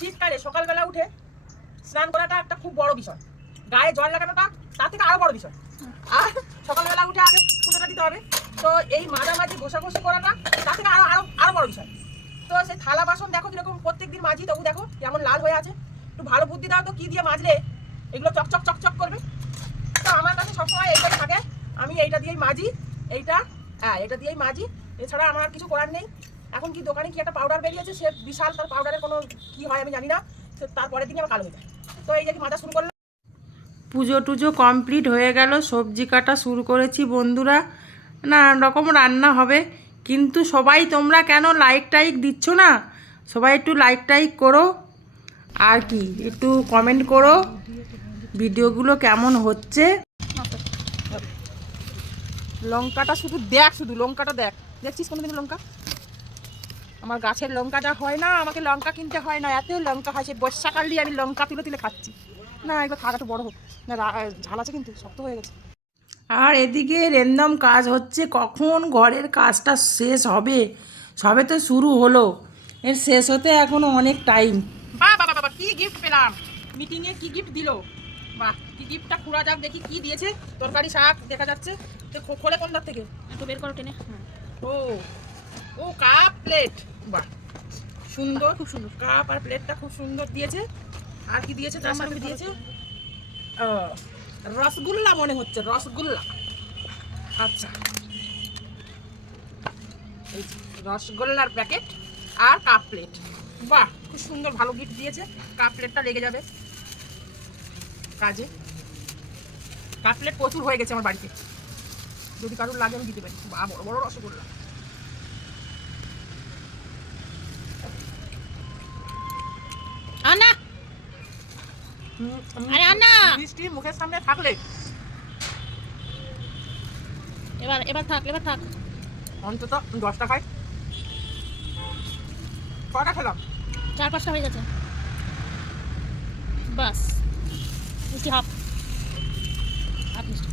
শীতকালে সকালবেলা উঠে স্নান করাটা একটা খুব বড় বিষয়। গায়ে জল লাগানোটা তার থেকে আরও বড় বিষয়। আর সকালবেলা উঠে আগে পুজোটা দিতে হবে। তো এই মাঝামাঝি ঘষাঘষি করাটা তার থেকে আরও আরও আরও বড় বিষয়। তো সেই থালা বাসন দেখো কীরকম প্রত্যেক দিন মাঝি তবু দেখো কেমন লাল হয়ে আছে। একটু ভালো বুদ্ধি দাও তো, কি দিয়ে মাজলে এগুলো চকচক চকচক করবে। তো আমার কাছে সবসময় এইটাই থাকে। আমি এইটা দিয়েই মাজি, এইটা হ্যাঁ এটা দিয়েই মাজি। এছাড়া আমার কিছু করার নেই। এখন কি দোকানে কি একটা পাউডার বেরিয়েছে? সে বিশাল তার পাউডারের কোনো কি হয় আমি জানি না। তারপরের দিনই আমার কালো হয়ে যায়। তো এই যে মাজা শুরু করলাম পুজো টুজো কমপ্লিট হয়ে গেল সবজি কাটা শুরু করেছি বন্ধুরা। নানান রকম রান্না হবে। কিন্তু সবাই তোমরা কেন লাইক টাইক দিচ্ছ না? সবাই একটু লাইক টাইক করো। আর কি একটু কমেন্ট করো। ভিডিওগুলো কেমন হচ্ছে? লঙ্কাটা শুধু দেখ শুধু লঙ্কাটা দেখ। দেখছিস কোনোদিন লঙ্কা? আমার গাছের লঙ্কাটা হয় না আমাকে লঙ্কা কিনতে হয় না এত লঙ্কা হয় সে বর্ষাকাল দিয়ে আমি লঙ্কা তুলে তুলে খাচ্ছি। না এগুলো খাওয়াটা বড় হোক। না ঝাল আছে কিন্তু শক্ত হয়ে গেছে। আর এদিকে রেন্দম কাজ হচ্ছে কখন ঘরের কাজটা শেষ হবে সবে তো শুরু হলো। এর শেষ হতে এখনও অনেক টাইম বাহ বাবা বাবা কি গিফট পেলাম? মিটিং এ কি গিফট দিলো? বাহ কি গিফটটা খুঁড়া যাক দেখি কি দিয়েছে। তরকারি শাক দেখা যাচ্ছে। তো খোলে কোনটার থেকে? একটু বের করো টেনে। ও ও কাপ প্লেট বাহ সুন্দর। খুব সুন্দর। কাপ আর প্লেটটা খুব সুন্দর দিয়েছে। আর কি দিয়েছে? তার সাথে দিয়েছে? রসগোল্লা মনে হচ্ছে রসগোল্লা। আচ্ছা। এই রসগোল্লার প্যাকেট আর কাপ প্লেট বাহ খুব সুন্দর ভালো গিফট দিয়েছে। কাপ প্লেটটা লেগে যাবে। কাজে। কাপ প্লেট প্রচুর হয়ে গেছে আমার বাড়িতে। যদি কারোর লাগে আমি দিতে পারি। বা বড় বড় রসগোল্লা। আনা। আরে আন্না! মিষ্টি মুখের সামনে থাকলে। এবার এবার থাক এবার থাক। অন্তত দশটা খাই। কটা খেলাম? চার পাঁচটা হয়ে গেছে। বাস মিষ্টি হাফ। হাফ মিষ্টি।